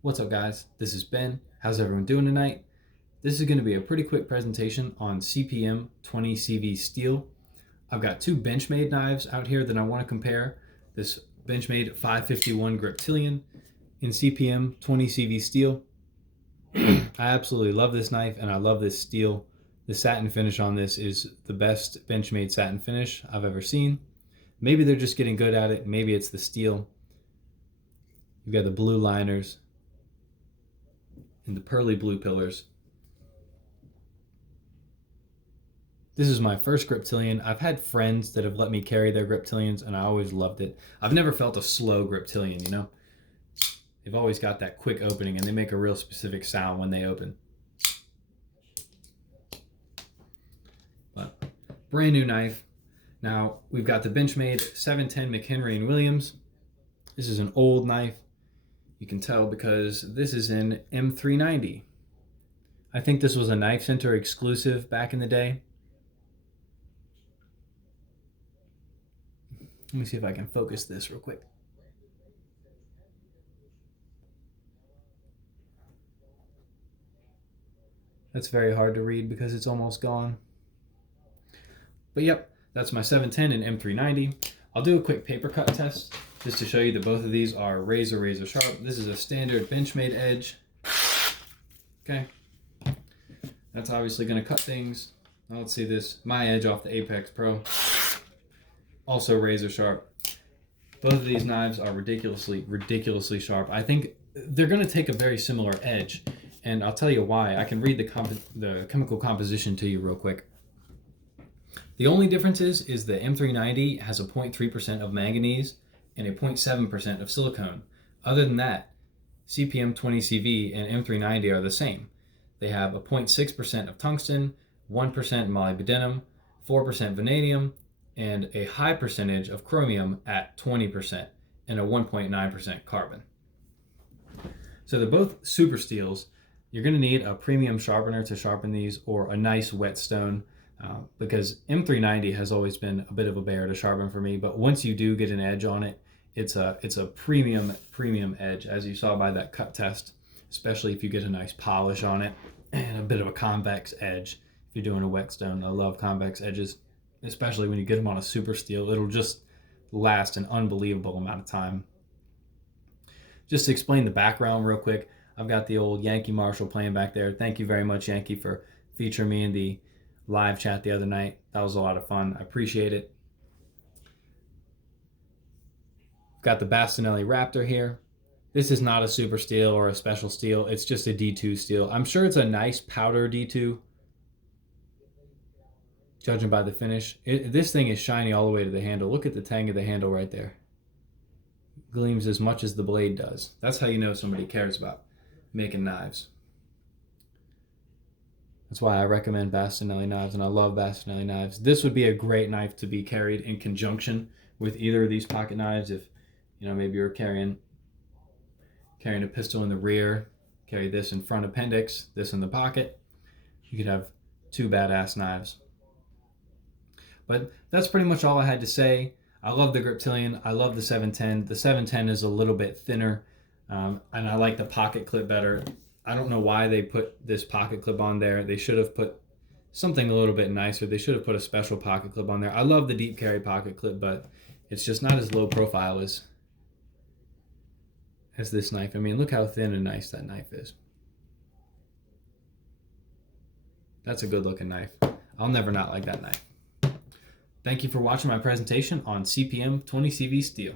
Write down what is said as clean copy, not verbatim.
What's up, guys? This is Ben. How's everyone doing tonight? This is going to be a pretty quick presentation on CPM-20CV steel. I've got two Benchmade knives out here that I want to compare. This Benchmade 551 Griptillian in CPM-20CV steel. I absolutely love this knife and I love this steel. The satin finish on this is the best Benchmade satin finish I've ever seen. Maybe they're just getting good at it. Maybe it's the steel. You've got the blue liners and the pearly blue pillars. This is my first Griptillian. I've had friends that have let me carry their Griptillians and I always loved it. I've never felt a slow Griptillian, you know? They've always got that quick opening and they make a real specific sound when they open. But brand new knife. Now we've got the Benchmade 710 McHenry & Williams. This is an old knife. You can tell because this is in M390. I think this was a Knife Center exclusive back in the day. Let me see if I can focus this real quick. That's very hard to read because it's almost gone. But yep, that's my 710 and M390. I'll do a quick paper cut test just to show you that both of these are razor sharp. This is a standard Benchmade edge. Okay, that's obviously going to cut things. Now let's see this. My edge off the Apex Pro, also razor sharp. Both of these knives are ridiculously sharp. I think they're going to take a very similar edge, and I'll tell you why. I can read the chemical composition to you real quick. The only difference is the M390 has a 0.3% of manganese and a 0.7% of silicone. Other than that, CPM-20CV and M390 are the same. They have a 0.6% of tungsten, 1% molybdenum, 4% vanadium, and a high percentage of chromium at 20% and a 1.9% carbon. So they're both super steels. You're going to need a premium sharpener to sharpen these or a nice whetstone. Because M390 has always been a bit of a bear to sharpen for me, but once you do get an edge on it, it's a premium edge, as you saw by that cut test, especially if you get a nice polish on it and a bit of a convex edge. If you're doing a whetstone, I love convex edges, especially when you get them on a super steel. It'll just last an unbelievable amount of time. Just to explain the background real quick, I've got the old Yankee Marshall playing back there. Thank you very much, Yankee, for featuring me in the live chat the other night. That was a lot of fun. I appreciate it. Got the Bastinelli Raptor here. This is not a super steel or a special steel. It's just a D2 steel. I'm sure it's a nice powder D2, judging by the finish. This thing is shiny all the way to the handle. Look at the tang of the handle right there. Gleams as much as the blade does. That's how you know somebody cares about making knives. That's why I recommend Bastinelli knives, and I love Bastinelli knives. This would be a great knife to be carried in conjunction with either of these pocket knives. If, you know, maybe you're carrying a pistol in the rear, carry this in front appendix, this in the pocket, you could have two badass knives. But that's pretty much all I had to say. I love the Griptillian. I love the 710. The 710 is a little bit thinner, and I like the pocket clip better. I don't know why they put this pocket clip on there. They should have put something a little bit nicer. They should have put a special pocket clip on there. I love the deep carry pocket clip, but it's just not as low profile as this knife. I mean, look how thin and nice that knife is. That's a good looking knife. I'll never not like that knife. Thank you for watching my presentation on CPM-20CV steel.